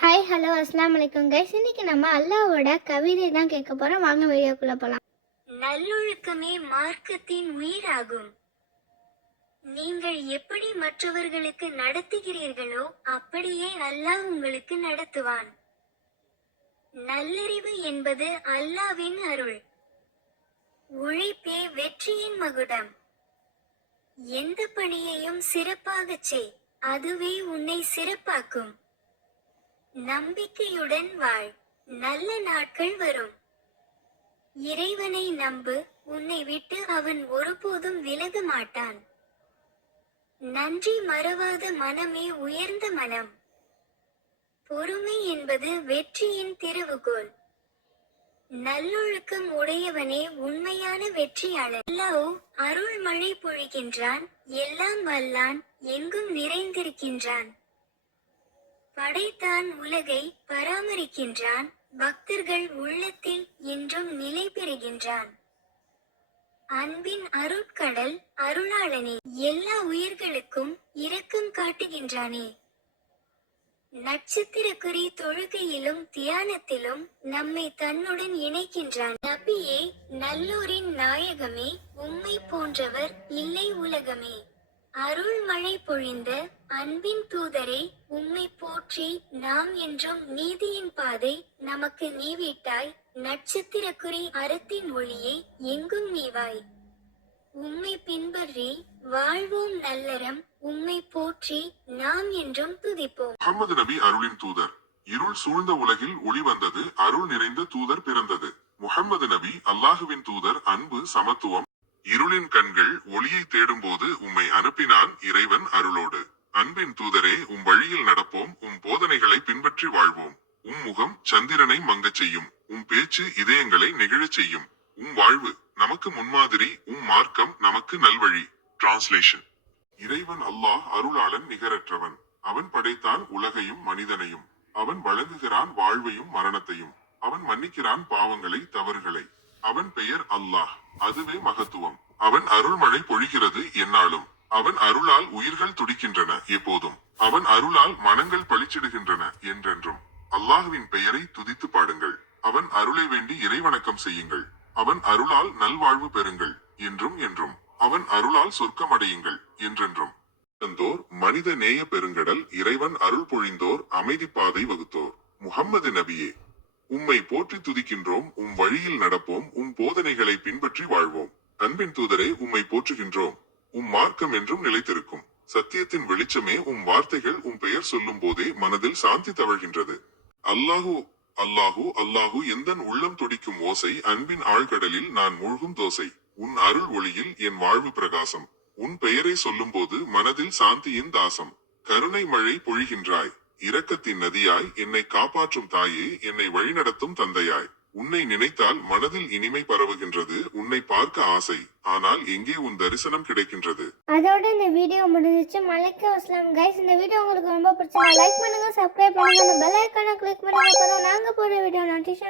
Hi hello அஸ்லாம் வலைக்கம் guys இன்னைக்கு நம்ம அல்லாவோட கவிதை தான் கேட்க போறோம். வாங்க வீடியோக்குள்ள போலாம். நல்லொழுக்கமே மார்க்கத்தின் உயிராகும். நீங்கள் எப்படி மற்றவர்களுக்கு நடத்துகிறீர்களோ அப்படியே அல்லாஹ் உங்களுக்கு நடத்துவான். நல்லறிவு என்பது அல்லாவின் அருள். உழைப்பே வெற்றியின் மகுடம். எந்த பணியையும் சிறப்பாகச் செய் அதுவே உன்னை சிறப்பாக்கும். நம்பிக்கையுடன் வாழ். நல்ல நாட்கள் வரும். இறைவனை நம்பு. உன்னை விட்டு அவன் ஒருபோதும் விலக மாட்டான். நன்றி மறவாத மனமே உயர்ந்த மனம். பொறுமை என்பது வெற்றியின் திறவுகோல் நல்லொழுக்கம் உடையவனே உண்மையான வெற்றியாளர் அல்லாஹ் அருள் மழை பொழிகின்றான். எல்லாம் வல்லான். எங்கும் நிறைந்திருக்கின்றான். படைத்தான் உலகை பராமரிக்கின்றான் பக்தர்கள் உள்ளத்தில் என்றும் நிலை பெறுகின்றான். அன்பின் அருட்கடல் அருளாளனே எல்லா உயிர்களுக்கும் இரக்கம் காட்டுகின்றானே. நட்சத்திரக்குறி தொழுகையிலும் தியானத்திலும் நம்மை தன்னுடன் இணைக்கின்றான். நபியே நல்லோரின் நாயகமே உம்மை போன்றவர் இல்லை உலகமே. அருள் மழை பொழிந்த அன்பின் தூதரே உம்மை போற்றி நாம் என்றும் நீதியின் பாதை நமக்கு நீவிட்டாய் நட்சத்திரக்குறி அறத்தின் ஒளியை எங்கும் நீவாய். உம்மை பின்பற்றி வாழ்வோம் நல்லறம் உம்மை போற்றி நாம் என்றும் துதிப்போம். முகமது நபி அருளின் தூதர். இருள் சூழ்ந்த உலகில் ஒளி வந்தது அருள் நிறைந்த தூதர் பிறந்தது. முகம்மது நபி அல்லாஹுவின் தூதர் அன்பு சமத்துவம் இருளின் கண்கள் ஒளியை தேடும்போது உம்மை அனுப்பினான் இறைவன் அருளோடு. அன்பின் தூதரே உம் வழியில் நடப்போம் உம் போதனைகளை பின்பற்றி வாழ்வோம். உம் முகம் சந்திரனை மங்கச் செய்யும் உம் பேச்சு இதயங்களை நெகிழச் செய்யும். உம் வாழ்வு நமக்கு முன்மாதிரி உம் மார்க்கம் நமக்கு நல்வழி. டிரான்ஸ்லேஷன் இறைவன் அல்லாஹ் அருளாளன் நிகரற்றவன். அவன் படைத்தான் உலகையும் மனிதனையும். அவன் வழங்குகிறான் வாழ்வையும் மரணத்தையும். அவன் மன்னிக்கிறான் பாவங்களை தவறுகளை. அவன் பெயர் அல்லாஹ். அதுவே மகத்துவம். அவன் அருள்மழை பொழிகிறது என்னாலும். அவன் அருளால் உயிர்கள் துடிக்கின்றன எப்போதும். அவன் அருளால் மனங்கள் பளிச்சிடுகின்றன என்றென்றும். அல்லாஹுவின் பெயரை துதித்து பாடுங்கள். அவன் அருளை வேண்டி இறைவணக்கம் செய்யுங்கள். அவன் அருளால் நல்வாழ்வு பெறுங்கள். என்றும் என்றும். அவன் அருளால் சொர்க்கமடையுங்கள் என்றென்றும். தந்தோர் மனித நேய பெருங்கடல் இறைவன் அருள் பொழிந்தோர் அமைதி பாதை வகுத்தோர். முகம்மது நபியே உம்மை போற்றி துதிக்கின்றோம் உம் வழியில் நடப்போம் உம் போதனைகளை பின்பற்றி வாழ்வோம். அன்பின் தூதரே உம்மை போற்றுகின்றோம். உம் மார்க்கம் என்றும் நிலைத்திருக்கும். சத்தியத்தின் வெளிச்சமே உம் வார்த்தைகள் உம் பெயர் சொல்லும் போதே மனதில் சாந்தி தவழ்கின்றது. அல்லாஹு அல்லாஹு அல்லாஹு எந்தன் உள்ளம் துடிக்கும் ஓசை அன்பின் ஆழ்கடலில் நான் மூழ்கும் தோசை. உன் அருள் ஒளியில் என் வாழ்வு பிரகாசம். உன் பெயரை சொல்லும்போது மனதில் சாந்தியின் தாசம். கருணை மழை பொழிகின்றாய். இரக்கத்தின் நதியாய் என்னை காப்பாற்றும் தாயே என்னை வழிநடத்தும் தந்தையாய். உன்னை நினைத்தால் மனதில் இனிமை பரவுகின்றது உன்னை பார்க்க ஆசை. ஆனால் எங்கே உன் தரிசனம் கிடைக்கின்றது? அதோட இந்த வீடியோ முடிஞ்சிச்சு. மலைக்கு வசலாம். கைஸ் இந்த வீடியோ உங்களுக்கு ரொம்ப பிடிச்சா லைக் பண்ணுங்க சப்ஸ்கிரைப் பண்ணுங்க. அந்த பெல் ஐக்கானை கிளிக் பண்ணுங்க அப்பதான் நாங்க போடுற வீடியோ நோட்டிஃபிகேஷன்